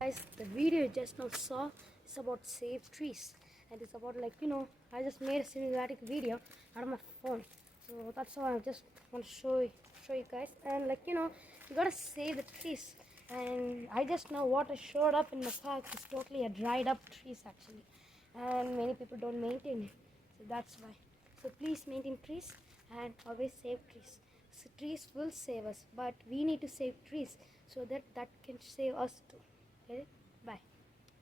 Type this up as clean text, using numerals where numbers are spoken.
Guys, the video you just now saw is about save trees, and it's about, like, I just made a cinematic video out of my phone, so that's why I just want to show you guys. And, like, you gotta save the trees. And I just know what I showed up in the park is totally a dried up trees actually, and many people don't maintain it, so that's why. So please maintain trees and always save trees. So trees will save us, but we need to save trees so that can save us too. Okay?